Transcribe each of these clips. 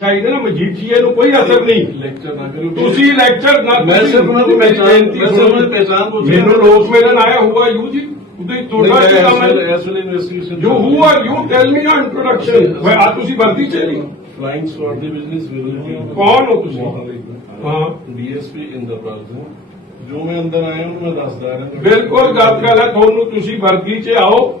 ਚਾਹੀਦਾ ਨਾ ਮਜੀਠੀਏ ਨੂੰ ਕੋਈ ਅਸਰ ਨਹੀਂ। ਲੈਕਚਰ ਨਾ ਕਰੋ। ਤੁਸੀਂ ਲੈਕਚਰ ਨਾ ਮੈਂ ਸਿਰਫ ਉਹਨਾਂ ਦੀ ਮੈਂ ਸਿਰਫ। ਉਹਨਾਂ ਦੀ ਪੁੱਛ ਰਿਹਾ। ਮੈਨੂੰ ਲੋਕ ਮਿਲਣ ਆਇਆ ਹੁਆ ਯੂ ਜੀ ਉਹਦੇ ਤੁਹਾਡਾ ਕੀ ਕੰਮ ਹੈ। ਐਸ ਵੇਲੇ investigation you who are you tell me ਨਾ ਇੰਟਰੋਡਕਸ਼ਨ ਵੇ ਆ ਤੁਸੀਂ ਵਰਦੀ ਚ ਨਹੀਂ। ਫਲਾਈਂਗ ਸਵਾਰਡ ਦੇ ਬਿਜ਼ਨਸ ਵਿਲ ਕੌਣ ਹੋ ਤੁਸੀਂ? ਹਾਂ। ਡੀਐਸਪੀ ਇੰਦਰਪਾਲ ਸਿੰਘ। ਜੋ ਮੈਂ ਅੰਦਰ ਆਇਆ ਉਹਨੂੰ ਮੈਂ ਦੱਸਦਾ ਰਿਹਾ ਬਿਲਕੁਲ ਗੱਲ ਹੈ ਤੁਹਾਨੂੰ ਤੁਸੀਂ ਵਰਦੀ ਚ ਆਓ।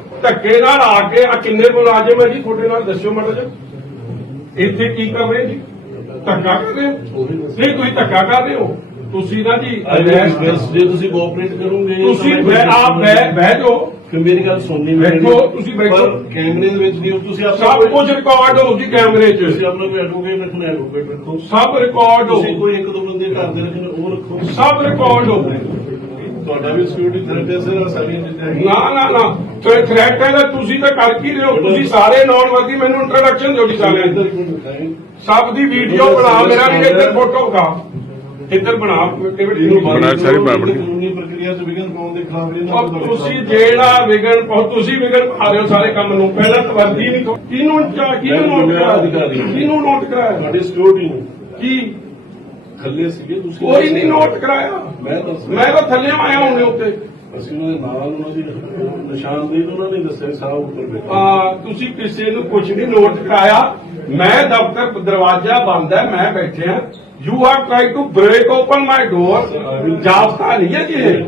ਧੱਕੇ ਨਾਲ ਆ ਕੇ ਆ ਕਿੰਨੇ ਮੁਲਾਜ਼ਮ ਹੈ ਜੀ? ਤੁਹਾਡੇ ਨਾਲ ਦੱਸਿਓ ਮਾੜਾ ਜਿਹਾ। ਇੱਥੇ ਕੀ ਕਰ ਰਹੇ ਜੀ? ਧੱਕਾ ਕਰ ਰਹੇ ਹੋ? ਨਹੀਂ ਤੁਸੀਂ ਧੱਕਾ ਕਰ ਰਹੇ ਹੋ? ਤੁਸੀਂ ਨਾ ਜੀ ਜੇ ਤੁਸੀਂ ਕੋਆਪਰੇਟ ਕਰੋਗੇ ਤੁਸੀਂ ਮੈਂ ਆਪ ਬਹਿ ਬਹਿ ਜਾਓ। ਫਿਰ ਮੇਰੀ ਗੱਲ ਸੁਣਨੀ ਬੈਠੋ, ਤੁਸੀਂ ਬੈਠੋ। ਕੈਮਰੇ ਦੇ ਵਿੱਚ ਨਹੀਂ ਤੁਸੀਂ ਆਪਣਾ ਸਭ ਕੁਝ ਰਿਕਾਰਡ ਹੋਊਗੀ ਕੈਮਰੇ 'ਚ। ਤੁਸੀਂ ਆਪਣਾ ਕੋਈ ਐਡਵੋਕੇਟ ਰੱਖਣਾ ਐਡਵੋਕੇਟ ਰੱਖੋ। ਸਭ ਰਿਕਾਰਡ ਤੁਸੀਂ ਹੋਊ ਕੋਈ ਇੱਕ ਦੋ ਬੰਦੇ ਘਰ ਦੇ ਰੱਖਣੇ ਉਹ ਰੱਖੋ। ਸਭ ਰਿਕਾਰਡ ਹੋਊ ਤੁਹਾਡਾ ਵੀ ਸਿਕਿਉਰਿਟੀ ਥ੍ਰੈਟ ਹੈ ਸਰ ਸਾਰੀਆਂ ਚੀਜ਼ਾਂ। ਨਾ ਨਾ ਨਾ। ਤੇ ਥ੍ਰੈਟ ਹੈ ਤਾਂ ਤੁਸੀਂ ਤਾਂ ਕਰ ਕੀ ਰਹੇ ਹੋ? ਤੁਸੀਂ ਸਾਰੇ ਨੌਨ ਵਰਦੀ ਮੈਨੂੰ ਇੰਟਰੋਡਕਸ਼ਨ ਦਿਓ ਜੀ ਸਾਰਿਆਂ ਦੀ। ਸਭ ਦੀ ਵੀਡੀਓ ਬਣਾ ਮੇਰਾ ਵੀ ਇੱਧਰ ਫੋਟੋ ਖਾ ਇੱਧਰ ਬਣਾ ਇਹਨੂੰ ਬਣਾ ਬੰਦ ਸਾਰੀ ਕਰੋ, ਬਣਾ- ਕਾਨੂੰਨੀ ਪ੍ਰਕਿਰਿਆ ਚ ਵਿਘਨ ਪਾਉਣ ਦੇ ਖਿਲਾਫ ਇਹਨਾਂ ਔਰ ਤੁਸੀਂ ਜਿਹੜਾ ਵਿਗਣ ਤੁਸੀਂ ਵਿਗਣ ਪਾ ਰਹੇ ਹੋ ਸਾਰੇ ਕੰਮ ਨੂੰ। ਪਹਿਲਾਂ ਤਾਂ ਵਰਦੀ ਨਹੀਂ ਕਿਹਨੂੰ ਚਾ- ਕਿਹਨੂੰ ਨੋਟ ਕਰਾਇਆ। ਕਿਹਨੂੰ ਨੋਟ ਕਰਾਇਆ? ਤੁਹਾਡੀ ਸਿਕਿਉਰਿਟੀ ਨੂੰ। ਕੀ? ਥੱਲੇ ਸੀਗੇ ਤੁਸੀਂ ਕੋਈ ਨਹੀਂ ਨੋਟ ਕਰਾਇਆ। ਮੈਂ ਦੱਸ ਮੈਂ ਤਾਂ ਥੱਲੇ ਆਇਆ ਹੁੰਨੇ ਉੱਤੇ। ਅਸੀਂ ਉਹਦੇ ਨਾਲ ਉਹਨਾਂ ਦੀ ਨਿਸ਼ਾਨਦੇਹੀ ਉਹਨਾਂ ਨੇ ਦੱਸਿਆ ਸਾਹ ਉੱਪਰ ਬੈਠਾ। ਆ ਤੁਸੀਂ ਕਿਸੇ ਨੂੰ ਕੁਝ ਨਹੀਂ ਨੋਟ ਕਰਾਇਆ। ਮੈਂ ਦਫ਼ਤਰ ਦਰਵਾਜ਼ਾ ਬੰਦ ਹੈ ਮੈਂ ਬੈਠਿਆ you are try to break open my door ਜਾਬਤਾ ਨਹੀਂ ਹੈ ਜੀ ਇਹ।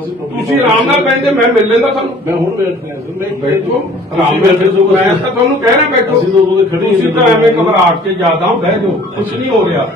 ਸੀ ਤੁਸੀਂ ਆਰਾਮ ਨਾਲ ਬੈਠੇ ਮੈਂ ਮਿਲ ਲੈਂਦਾ ਤੁਹਾਨੂੰ। ਮੈਂ ਹੁਣ ਬੈਠ ਰਿਹਾ ਸਰ ਮੈਂ ਬੈਠੋ। ਆਰਾਮ ਨਾਲ ਬੈਠੋ ਮੈਂ ਤਾਂ ਤੁਹਾਨੂੰ ਕਹਿ ਰਿਹਾ ਬੈਠੋ। ਤੁਸੀਂ ਤਾਂ। ਐਵੇਂ ਘਬਰਾਹਟ ਕੇ ਜ਼ਿਆਦਾ ਬਹਿ ਜਾਓ। ਕੁਝ ਨਹੀਂ ਹੋ ਰਿਹਾ।